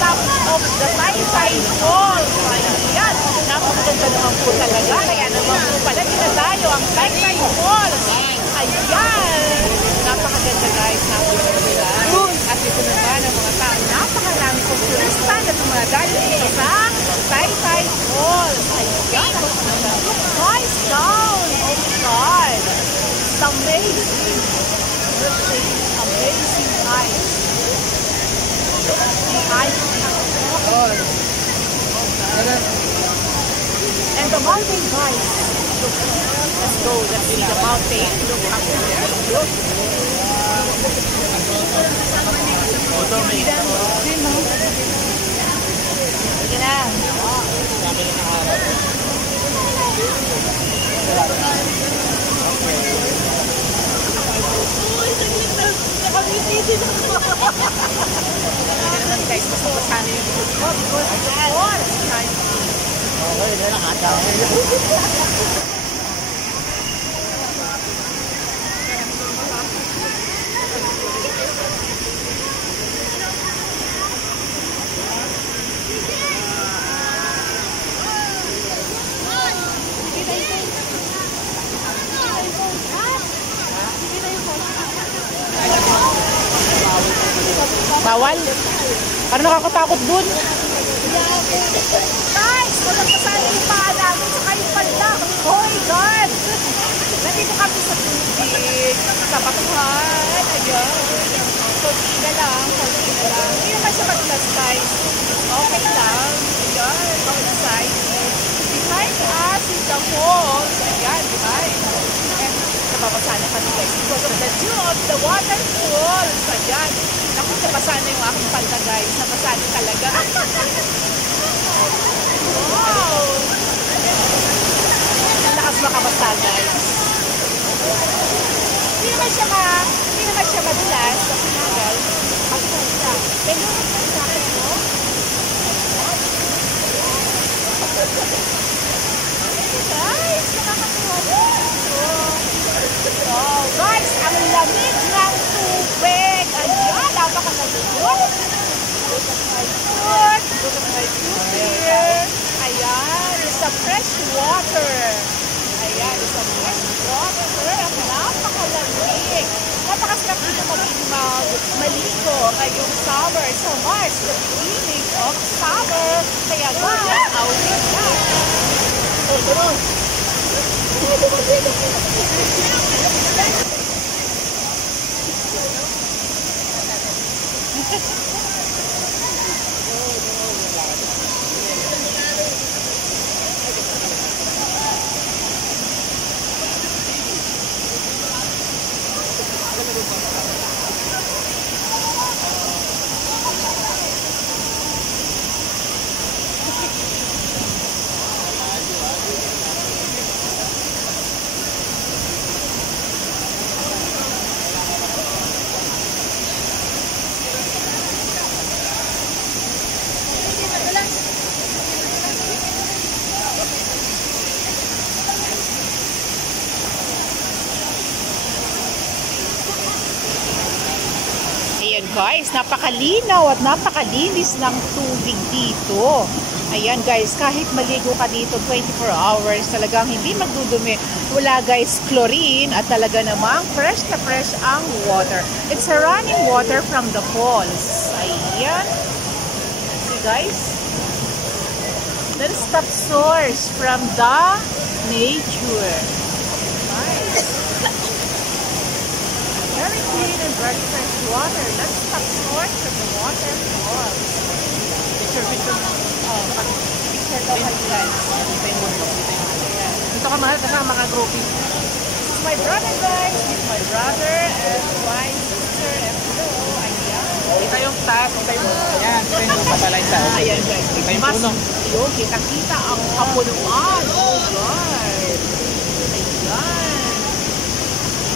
top of the Taytay Falls. Ayan, napakaganda naman po talaga. Kaya naman po pala dinadayo ang Taytay Falls. Ayan, napakaganda guys, napakaganda. At ito naman ang mga tao, napakarami pong turista na dumadayo dito sa Taytay Falls. Ayan, guys, down. Oh God, it's amazing. Amazing eyes. The eyes. And the mountain guys. Look, let's go. Let's see the mountain. Look up there. Look. Sige na. Guys, gusto ko sana yung food because of the forest. Okay, nakakatawa. Bawal? Parang nakakatakot dun. Guys, walang kasali yung paa namin sa kayong pandak. Oh my God! Nandito kami sa tubig, sa batuhan. Ayan. Kunti na lang, kunti na lang. Hindi naman siya madulas guys. Okay lang. Ayan, outside. Behind us is the falls. Ayan, behind. And nababasana kami guys because of the view of the waterfalls. Ayan. Naku, napasana yung aking palda guys. Napasana talaga. Wow! Ang lakas makabasa guys. Hindi naman siya madulas sa pinagal. Magpunta. Pero sa akin mo? Guys, nakakatuwa dito. Wow, guys, ang lamig ng tubig. Ayan, napakalamig. Look at my foot. Look at my foot here. Ayan, it's a fresh water. Ayan, it's a fresh water. Ang napakalamig. Napakasarap dito maligo ngayong summer. So March, the beginning of summer. Kaya nga, outing na. Guys, napakalinaw at napakalinis ng tubig dito. Ayan guys, kahit maligo ka dito 24 hours, talagang hindi magdudumi. Wala guys chlorine at talaga namang fresh na fresh ang water. It's a running water from the falls. Ayan. See guys? That is top source from the nature. Nice. Very clean and very fresh water. That's top source from the waterfalls. Picture. Picture daw kayo guys. Ito ka mahal kasi ang mga groupie. This is my brother guys. This is my brother and my sister and hello. Ayan. Kita yung taas. Kita yung papalain sa. Ayan guys. Kita yung puno. Yun, kita ang kapunuan. Oh God. Ayan.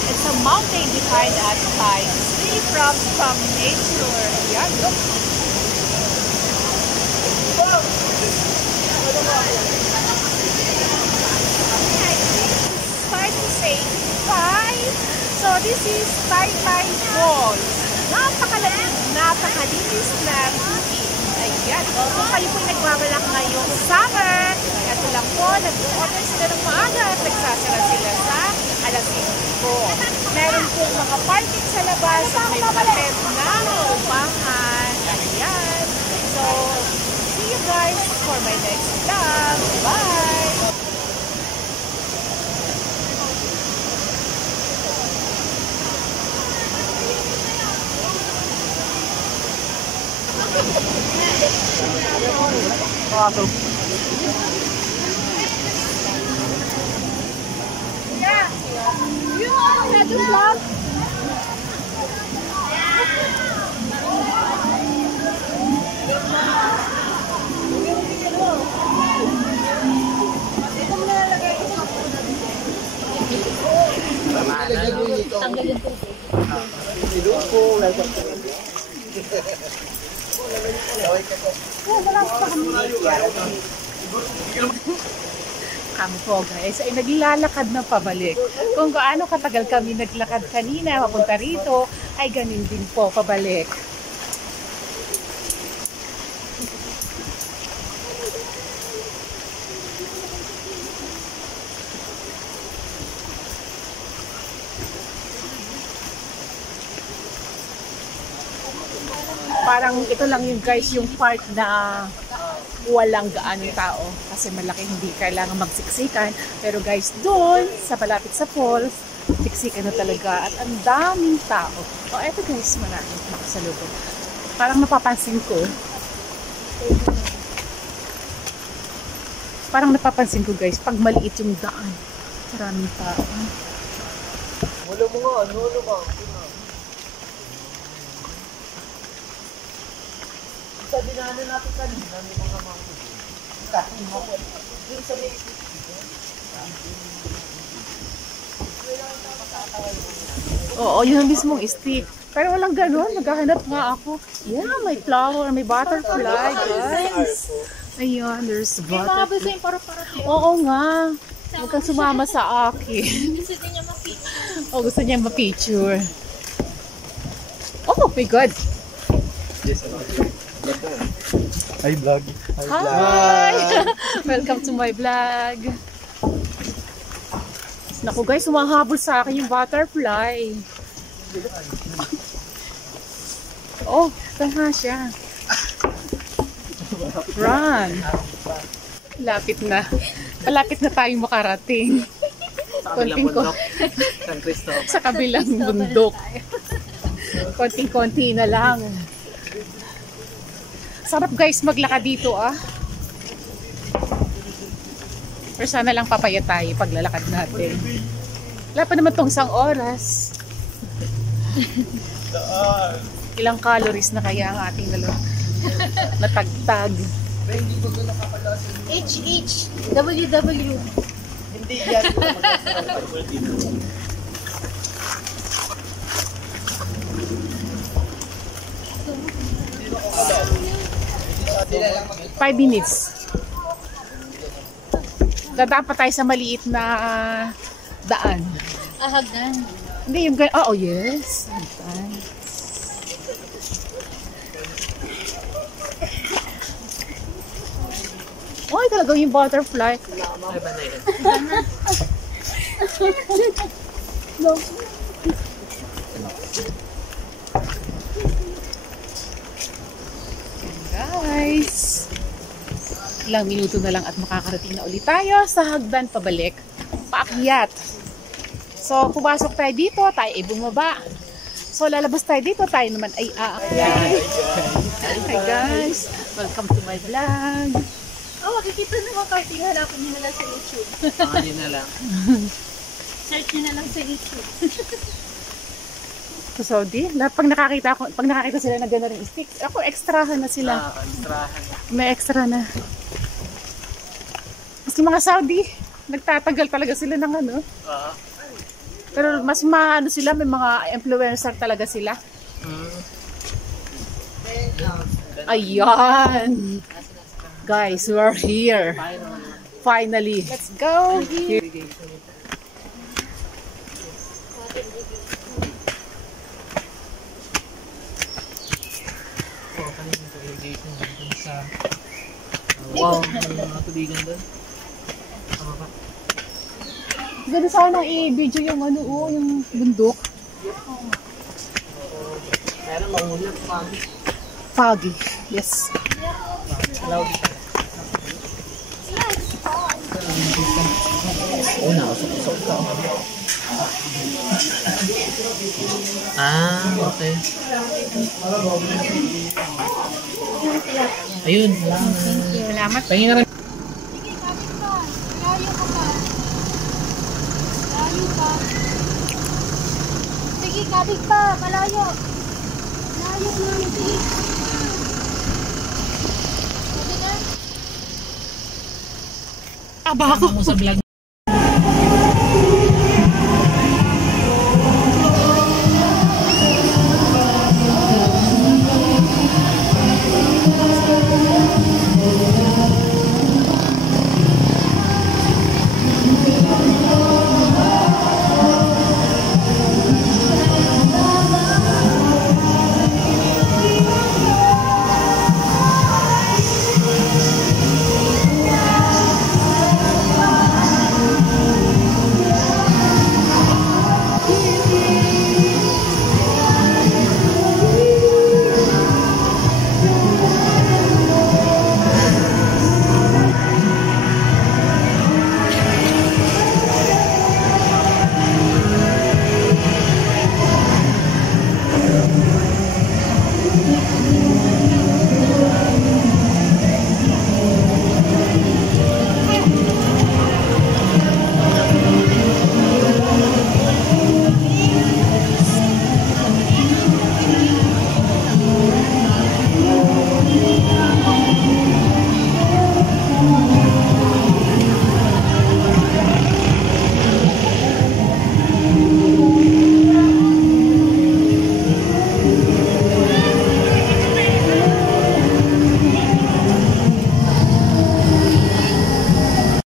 It's a mountain behind us guys. See from nature. Ayan, look. Start to say bye. So this is Taytay Falls. Napakalamig, napakalinis na tubig. So, kung kayo po nagbabalak ngayong summer, ito lang po, nag-order sila ng maaga at nagsasara sila sa alas 5. Meron pong mga parking sa labas at may mga tent na upahan. Ayan. So, see you guys for my next vlog. Bye! Yeah. You want to vlog? Kami po guys ay naglalakad na pabalik. Kung gaano katagal kami naglakad kanina papunta rito, ay ganin din po pabalik. Parang ito lang yung guys, yung part na walang gaano tao kasi malaki, hindi kailangan magsiksikan. Pero guys, doon sa malapit sa falls, siksikan na talaga at ang daming tao. O eto guys, maraming makasalubong. Parang napapansin ko guys, pag maliit yung daan, maraming tao. Wala mo nga, ano ba? Sa dinaanan natin kanina, may mga kasi mo po. Yung sa may Oo, yun ang mismong stick. Pero walang ganun, naghahanap nga ako. Yeah, may flower, may butterfly, guys. Ayun, there's butterfly. Oo nga. Huwag kang sumama sa akin. Gusto niya ma-picture. Oh my God. Hi vlog. Hi! Welcome to my vlog. Naku guys, sumahabol sa akin yung butterfly. Oh, tanga siya. Run! Lapit na. Malapit na tayong makarating. Sa kabilang bundok. Konting-konti na lang. Sarap guys maglakad dito Pero sana lang papaya tayo paglalakad natin. Wala pa naman tong 1 oras. Ilang calories na kaya ang ating natagtag. WW. Hindi yan. 5 minutes. Dadaan pa tayo sa maliit na daan. Hagdan. Hindi yung oh yes. Hagdan. Oh, talaga yung butterfly. No. Guys, ilang minuto na lang at makakarating na ulit tayo sa hagdan pabalik, paakyat. So, pumasok tayo dito, tayo ay bumaba. So, lalabas tayo dito, tayo naman ay aakyat. Hi guys, welcome to my vlog. Oh, makikita naman kahit hanapin nyo na lang sa YouTube. Pangalin na lang. Search nyo na lang sa YouTube. Sa Saudi, pag nakakita sila na gano'n rin stick, ako extrahan na sila. Extrahan. May extra na. Maski mga Saudi, nagtatagal talaga sila ng ano. Pero mas maano sila, may mga influencer talaga sila. Ayan. Guys, we're here. Finally. Let's go. Here. Wow, mga tubigan doon. Ganda sana i-video yung ano, yung bundok. Meron maulap pa. Foggy. Yes. Cloud. Una, usok-usok ka. Okay. Ayun. Salamat. Pahingin na rin. Sige, kapit pa. Malayo ka pa. Malayo pa. Sige, kapit pa. Malayo. Malayo na. Sige. Sige na. Aba ako. Mo sa vlog.